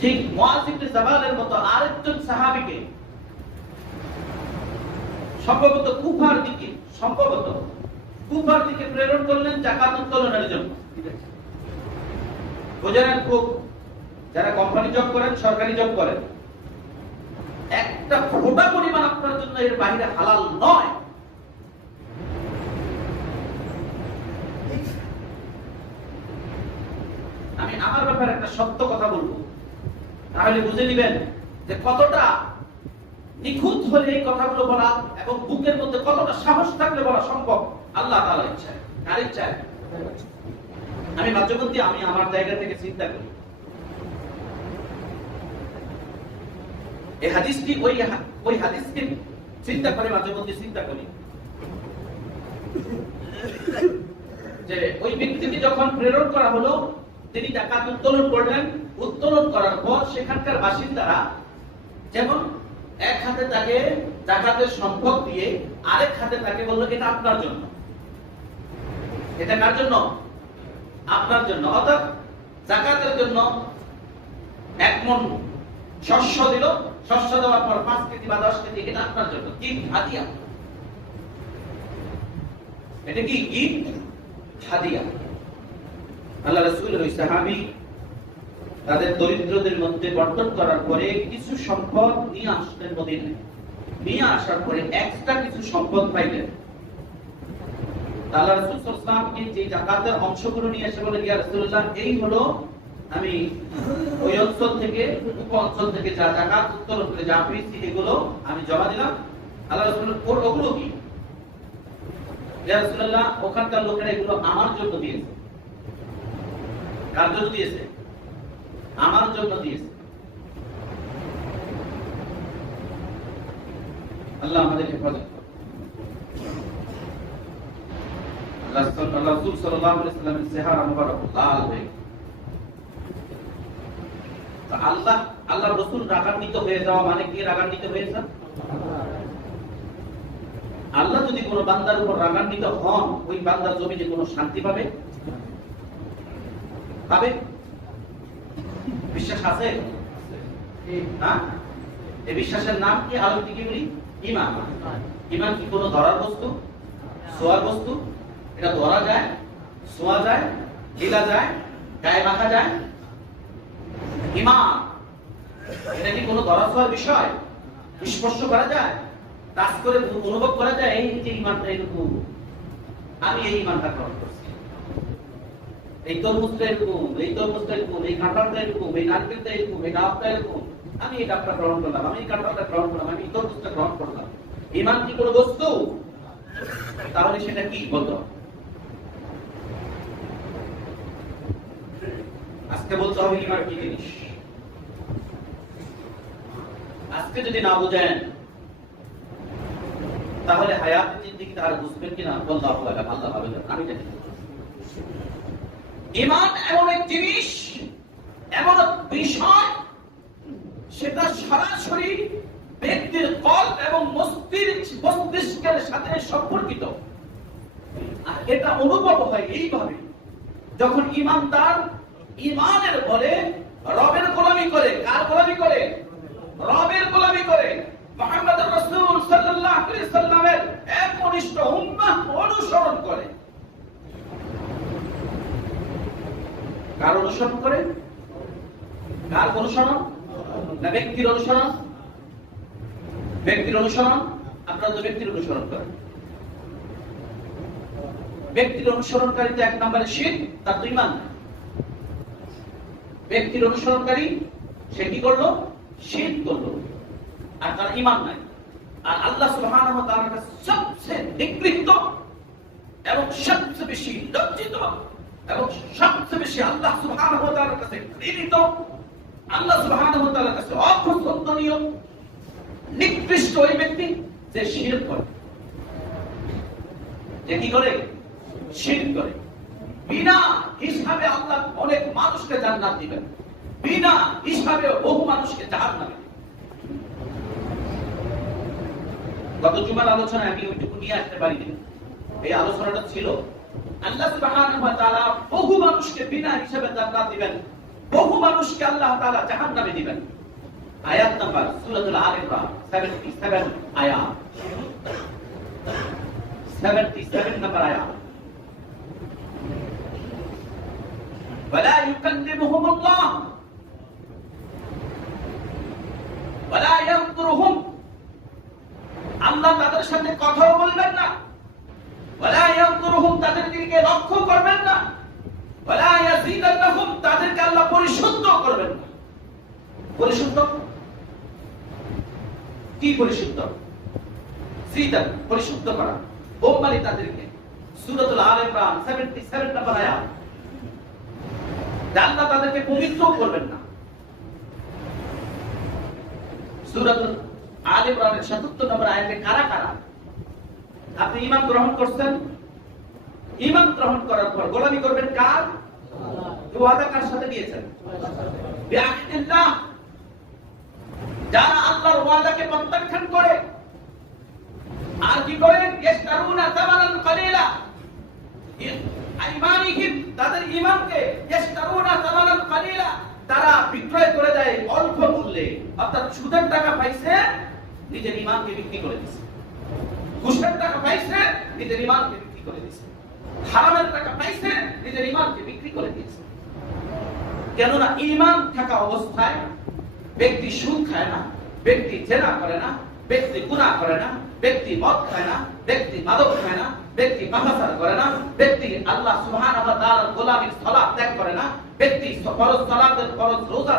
ঠিক মুআয ইবনে জাবালের মতো আরেকজন সাহাবীকে সম্ভবত কুফার দিকে প্রেরণ করলেন যাকাত উত্তোলনের জন্য। বোঝেন, খুব যারা কোম্পানি জব করেন, সরকারি জব করেন, একটা ফোঁটা পরিমাণ আপনার জন্য এর বাইরে হালাল নয়। আমি আমার ব্যাপারে একটা সত্য কথা বলবো, তাহলে বুঝে নিবেন যে কতটা নিখুঁত হলে এই কথাগুলো বলা এবং বুকের মধ্যে কতটা সাহস থাকলে বলা সম্ভব। আল্লাহ তাআলার ইচ্ছায়, কার ইচ্ছায়? আমি মাঝেমধ্যে আমি আমার জায়গা থেকে চিন্তা করি, এই হাদিসটি ওই হাদিসকে চিন্তা করে মাঝেমধ্যে চিন্তা করি যে ওই ব্যক্তিকে যখন প্রেরণ করা হলো, তিনি যাকাত উত্তোলন করলেন। উত্তোলন করার পর সেখানকার বাসিন্দারা যেমন এক হাতে তাকে যাকাতের সম্পদ দিয়ে আরেক হাতে তাকে বলল, এটা আপনার জন্য। এটা কার জন্য? আপনার জন্য। অর্থাৎ যাকাতের জন্য 1 মণ শস্য দিল, শস্য দেওয়ার পর 5 কেজি বা 10 কেজি, এটা আপনার জন্য, কি হাদিয়া। এটা কি হাদিয়া। আল্লাহ রাসূল ওই সাহাবী তাদের দরিদ্রদের মধ্যে বন্টন করার পরে কিছু সম্পদ নিয়ে আসলেন মদিনায়। নিয়ে আসার পরে এক্সট্রা কিছু সম্পদ পাইলেন। আল্লাহ রাসূল সাল্লাল্লাহু আলাইহি ওয়াসাল্লামকে যে যাকাতের অংশগুলো নিয়ে এসে বলেন, ইয়া রাসূলুল্লাহ, এই হলো আমি ওই অঞ্চল থেকে, উপ অঞ্চল থেকে যা যাকাত উত্তোলন করে যা পেয়েছি, এগুলো আমি জমা দিলাম। আল্লাহ রাসূল ওগুলো কি? ইয়া রাসূলুল্লাহ, ওখানকার লোকেরা এগুলো আমার জন্য দিয়েছে। কার জন্য দিয়েছে? আমার জন্য দিয়েছে। আল্লাহ আমাদের হেফাজত করুন। রাসূল সাল্লাল্লাহু আলাইহি ওয়াসাল্লামের চেহারা মুবারক লাল হয়ে গেল। তো আল্লাহ রাসূল রাগান্বিত হয়ে যাওয়া মানে কি? রাগান্বিত হয়ে যাওয়া। আল্লাহ যদি কোনো বান্দার উপর রাগান্বিত হন, ওই বান্দার জমিনে কোনো শান্তি পাবে? বিশ্বাস আছে? হ্যাঁ, এই বিশ্বাসের নাম কি? আলোচনা কি বলি? ঈমান। ঈমান কি কোনো ধরার বস্তু, ছোঁয়ার বস্তু? এটা ধরা যায়, ছোঁয়া যায়, গিলা যায়, গায়ে মাখা যায়? ঈমান এটা কি কোনো ধরা ছোঁয়ার বিষয়? স্পর্শ করা যায়, টাচ করে অনুভব করা যায়? এই যে ঈমানটা এরকম, আমি এই ঈমানটা গ্রহণ করছি। এই তরমুজটা এরকম, এই তরমুজটা এরকম, এই কাঁঠালটা এরকম, এই নারকেলটা এরকম, এই ডাবটা এরকম, আমি এই ডাবটা গ্রহণ করলাম, আমি এই কাঁঠালটা গ্রহণ করলাম, আমি এই তরমুজটা গ্রহণ করলাম। ঈমান কি কোনো বস্তু? তাহলে সেটা কি বলতো? আজকে বলতে হবে ঈমান কি জিনিস। আজকে যদি না বুঝেন, তাহলে হায়াতের জিন্দেগি তারা বুঝবেন কিনা? আল্লাহু আ'লাম, আল্লাহ ভালো জানেন। আমি জানি ঈমান এমন এক জিনিস, এমন এক বিষয়, সেটা সরাসরি ব্যক্তির কলব এবং মস্তিষ্কের সাথে সম্পর্কিত। আর এটা অনুভব হয় এইভাবে, যখন ঈমানদার ঈমানের বলে রবের গোলামি করে। কার গোলামি করে? রবের গোলামি করে। মুহাম্মদুর রাসূল সাল্লাল্লাহু আলাইহি ওয়াসাল্লামের একনিষ্ঠ উম্মাহ অনুসরণ করে। কার অনুসরণ করে? কার অনুসরণ? না ব্যক্তির অনুসরণ? ব্যক্তির অনুসরণ। আপনারা তো ব্যক্তির অনুসরণ করেন। ব্যক্তির অনুসরণকারী তো 1 নম্বরে শিরক, তার তো ঈমান নাই। ব্যক্তির অনুসরণকারী সে কি করলো? শিরক করলো, আর তার ঈমান নাই। আর আল্লাহ সুবহানাহু ওয়া তাআলার কাছে সবচেয়ে নিকৃষ্ট এবং সবচেয়ে বেশি লজ্জিত এবং সবচেয়ে বেশি আল্লাহ সুবহানাহু ওয়া তাআলার কাছে ঘৃণিত, আল্লাহ সুবহানাহু ওয়া তাআলার কাছে অপছন্দনীয়, নিকৃষ্ট ওই ব্যক্তি যে শিরক করে। যে কি করে? শিরক করে। বিনা হিসাবে আল্লাহ অনেক মানুষকে জান্নাত দিবেন, বিনা হিসাবে বহু মানুষকে জাহান্নামে। গত জুমার আলোচনায় আমি ওইটুকু নিয়ে আসতে পারিনি। এই আলোচনাটা ছিল আল্লাহ সুবহানাহু ওয়া তাআলা বহু মানুষকে বিনা হিসাবে জান্নাত দিবেন, বহু মানুষকে আল্লাহ তাআলা জাহান্নামে দিবেন। আয়াত নাম্বার সূরাতুল আল ইমরান 77 আয়াত, 77 নম্বর আয়াত। ওয়ালা ইউকাল্লিমুহুমুল্লাহ ওয়ালা ইয়ানজুরুহুম, আল্লাহ তাদের সাথে কথাও বলবেন না। ওয়ালা ইয়ানজুরুহুম, তাদের দিকে লক্ষ্য করবেন না। ওয়ালা ইয়াজিদান্নাহুম, তাদেরকে আল্লাহ পরিশুদ্ধ করবেন না। পরিশুদ্ধ কি? পরিশুদ্ধ জিদান, পরিশুদ্ধ করা, বোমালি তাদেরকে। সূরাতুল আল ইমরান 77 নম্বর আয়াত। আল্লাহ তাদেরকে পবিত্র করবেন না। সূরাতুল আল ইমরানের 77 নম্বর আয়াতে কারা কারা আপনি ঈমান গ্রহণ করছেন? ঈমান গ্রহণ করার পর গোলামি করবেন কার? ওয়াদা কার সাথে দিয়েছেন? বিআহদিল্লাহ, যারা আল্লাহর ওয়াদাকে প্রত্যাখ্যান করে আর কি করে? ইশতারুনা তামানান কলিলা, ঈমানিহিম, তাদের ঈমানকে ইশতারুনা তামানান কলিলা, তারা বিক্রয় করে দেয় অল্প মূল্যে। অর্থাৎ সুদের টাকা পাইছে, নিজের ঈমানকে বিক্রি করে দিয়েছে। ঘুষের টাকা পাইছে, নিজের ঈমানকে বিক্রি করে দিয়েছে। হারামের টাকা পাইছে, নিজের ঈমানকে বিক্রি করে দিয়েছে। কেননা ঈমান থাকা অবস্থায় ব্যক্তি সুদ খায় না, ব্যক্তি জেনা করে না, ব্যক্তি গুনাহ করে না, ব্যক্তি মদ খায় না, ব্যক্তি মাদক খায় না, ব্যক্তি পাপাচার করে না, ব্যক্তি আল্লাহ সুবহানাহু ওয়া তাআলার গোলামীর সালাত ত্যাগ করে না, ব্যক্তি ফরজ সালাতের ফরজ রোজা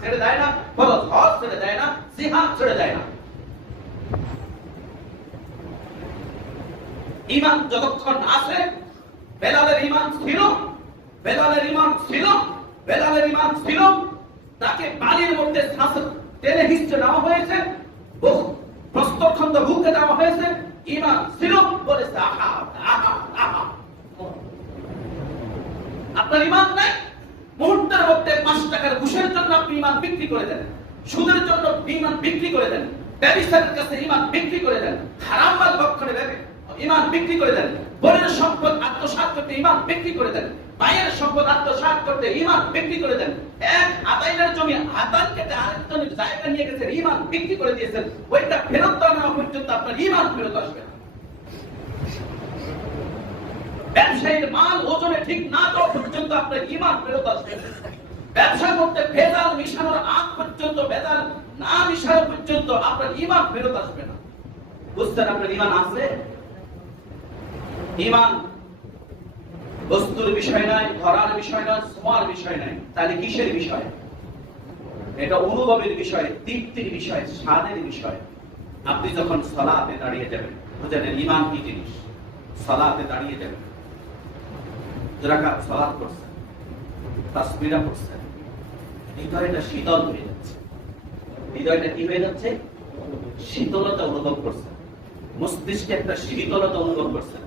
ছেড়ে দেয় না, ফরজ হজ ছেড়ে দেয় না, জিহাদ ছেড়ে দেয় না। ঈমান যতক্ষণ আছে, বেলালের ঈমান ছিল, বেলালের ঈমান ছিল, বেলালের ঈমান ছিল, তাকে বালির মধ্যে টেনে হিঁচড়ে নেওয়া হয়েছে, প্রস্তরখণ্ড বুকে দেওয়া হয়েছে, ঈমান ছিল বলেছে আহা আহা আহা। আপনার ঈমান নাই, মুহূর্তের মধ্যে 5 টাকার ঘুষের জন্য আপনি ঈমান বিক্রি করে দেন, সুদের জন্য ঈমান বিক্রি করে দেন, ব্যভিচারের কাছে ঈমান বিক্রি করে দেন, হারাম মাল ভক্ষণে ঈমান বিক্রি করে দেন, বোনের সম্পদ আত্মসাৎ করতে ঈমান বিক্রি করে দেন, মায়ের সম্পদ আত্মসাৎ করতে ঈমান বিক্রি করে দেন, এক আতাইনের জমি হাতাল কেটে আরেকজনের জায়গা নিয়ে গেছেন, ঈমান বিক্রি করে দিয়েছেন, ওইটা ফেরত দেওয়া পর্যন্ত আপনার ঈমান ফেরত আসবে না। ব্যবসায়ীর মাল ওজনে ঠিক না দেওয়া পর্যন্ত আপনার ঈমান ফেরত আসবে না। ব্যবসার মধ্যে ভেজাল মিশানোর আগ পর্যন্ত, ভেজাল না মিশানো পর্যন্ত আপনার ঈমান ফেরত আসবে না। বুঝছেন? আপনার ঈমান আছে? ঈমান বস্তুর বিষয় নয়, ধরার বিষয় নয়, ছোঁয়ার বিষয় নয়। তাহলে কিসের বিষয়? এটা অনুভবের বিষয়, তৃপ্তির বিষয়, স্বাদের বিষয়। আপনি যখন সালাতে দাঁড়িয়ে যাবেন, বুঝলেন ঈমান কি জিনিস? সালাতে দাঁড়িয়ে যাবেন, 2 রাকাত সালাত করছেন, তাসবিহ পড়ছেন, হৃদয়টা শীতল হয়ে যাচ্ছে। হৃদয়টা কি হয়ে যাচ্ছে? শীতলতা অনুভব করছেন, মস্তিষ্কে একটা শীতলতা অনুভব করছেন,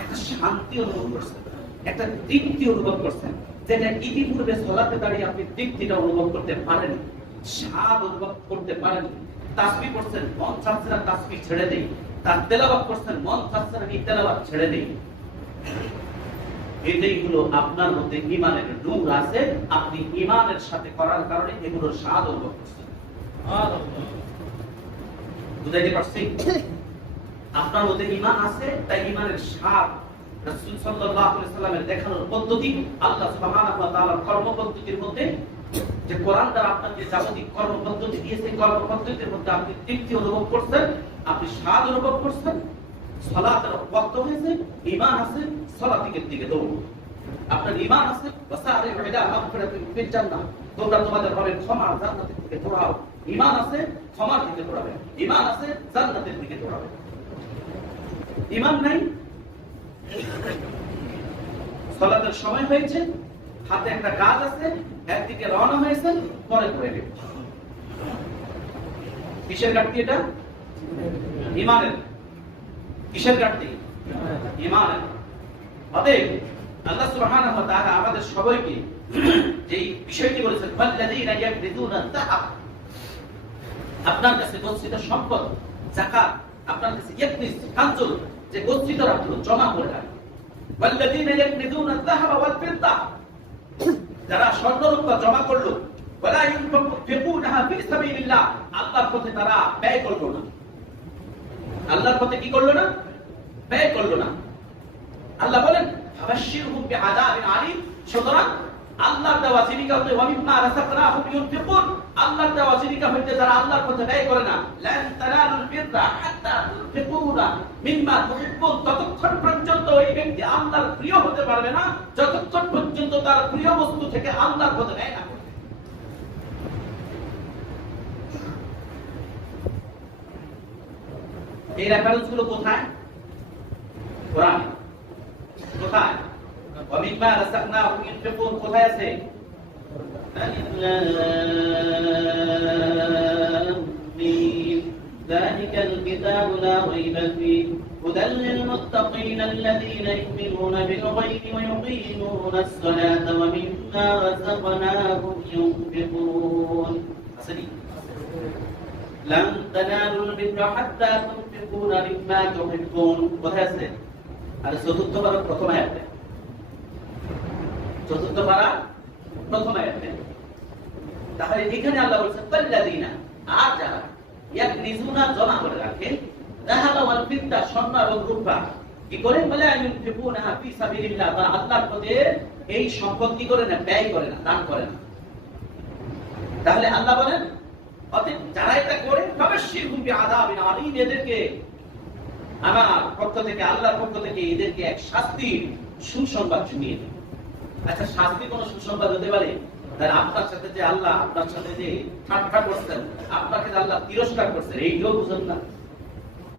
একটা শান্তি অনুভব করছেন, একটা তৃপ্তি অনুভব করছেন, যেটা ইতিপূর্বে সালাতে দাঁড়িয়ে আপনি তৃপ্তিটা অনুভব করতে পারেন, স্বাদ অনুভব করতে পারেন। তাসবিহ পড়ছেন, মন চাচ্ছে না তাসবিহ ছেড়ে দেই, তার তেলাওয়াত করছেন, মন চাচ্ছে না এই তেলাওয়াত ছেড়ে দেই। এটাই হলো আপনার মধ্যে ঈমানের নূর আছে, আপনি ঈমানের সাথে করার কারণে এগুলোর স্বাদ অনুভব করছেন। বুঝাইতে পারছি? আপনার মধ্যে ঈমান আছে, তাই ঈমানের স্বাদ রাসূল সাল্লাল্লাহু আলাইহি সাল্লামের দেখানোর পদ্ধতি, আল্লাহ সুবহানাহু ওয়া তাআলার কর্মপদ্ধতির মধ্যে যে কোরআন দ্বারা আপনাকে যাবতীয় কর্মপদ্ধতি দিয়েছে, কর্মপদ্ধতির মধ্যে আপনি তৃপ্তি অনুভব করছেন, আপনি স্বাদ অনুভব করছেন। সালাতের ওয়াক্ত হয়েছে, ঈমান আছে, সালাতের দিকে দৌড়। আপনার ঈমান আছে, ওয়াসারিউ ইলা মাগফিরাতিন ফিল জান্নাহ, তোমরা তোমাদের রবের ক্ষমার জান্নাতের দিকে দৌড়াও। ঈমান আছে, ক্ষমার দিকে দৌড়াবে। ঈমান আছে, জান্নাতের দিকে দৌড়াবে। ঈমান নাই, সালাতের সময় হয়েছে, হাতে একটা কাজ আছে, একদিকে রওনা হয়েছে, পরে পড়ে গেল। কিসের ঘাটতি এটা? ঈমানের। কিসের ঘাটতি? ঈমানের। অতএব আল্লাহ সুবহানাহু ওয়া তাআলা আমাদের সবাইকে যেই বিষয়টি বলেছেন, ওয়াল্লাযীনা ইয়াকরিদুনা যাকাত, আপনার কাছে গচ্ছিত সম্পদ যাকাত, আপনার কাছে ইয়াকনিজ কাঞ্জুল, যে গচ্ছিত রাখলো, জমা করে রাখলো। ওয়াল্লাযীনা ইয়াকরিদুনা যাহাবা ওয়াল ফিদ্দা, যারা স্বর্ণরূপা জমা করলো ওয়ালা ইউনফিকুনাহা ফি সাবিলিল্লাহ, আল্লাহর পথে তারা ব্যয় করলো না। আল্লাহর পথে কি করলো না? ব্যয় করলো না। আল্লাহ বলেন ফাবাশশিরহুম বিআযাবিন আলীম। সুতরাং আল্লাহর দেওয়া জীবিকা হতে ওয়া মিম্মা রাযাকনাহুম ইউনফিকুন, আল্লাহর দেওয়া জীবিকা হইতে যারা আল্লাহর পথে ব্যয় করে না, লান তানালুল বিররা হাত্তা তুনফিকুনা মিম্মা তুহিব্বুন, ততক্ষণ পর্যন্ত ওই ব্যক্তি আল্লাহর প্রিয় হতে পারবে না যতক্ষণ পর্যন্ত তার প্রিয় বস্তু থেকে আল্লাহর পথে ব্যয় না করবে। এই রেফারেন্স গুলো কোথায়? কোরআন। কোথায়? ওয়া মিম্মা রাযাকনাহুম ইউনফিকুন কোথায় আছে? ذلك الكتاب لا ريب فيه هدى للمتقين الذين يؤمنون بالغيب ويقيمون الصلاة ومما رزقناهم ينفقون لن تنالوا البر حتى تنفقون مما تحبون কোথায় আছে? আর চতুর্থ পারা প্রথম আয়াতে, চতুর্থ পারা প্রথম আয়াতে। তাহলে এখানে আল্লাহ বলেছেন তাল্লাযিনা, আর যারা ইয়াকনিজুনা জমা করে রাখেন যাহাবা ওয়াল ফিদ্দা, স্বর্ণ এবং রূপা, কি করে? বলে ইউনফিকুনাহা ফি সাবিলিল্লাহ, তারা আল্লাহর পথে এই সম্পদ কি করে না? ব্যয় করে না, দান করে না। তাহলে আল্লাহ বলেন অতএব যারা এটা করে ফাবাশশিরহুম বিআযাবিন আলীম, এদেরকে আমার পক্ষ থেকে, আল্লাহর পক্ষ থেকে এদেরকে এক শাস্তির সুসংবাদ শুনিয়ে দিন। আচ্ছা, শাস্তি কোন সুসংবাদ হতে পারে? তাহলে আপনার সাথে যে আল্লাহ আপনার সাথে যে ঠাট্টা করছেন, আপনাকে যে আল্লাহ তিরস্কার করছেন, এইটাও বুঝেন না?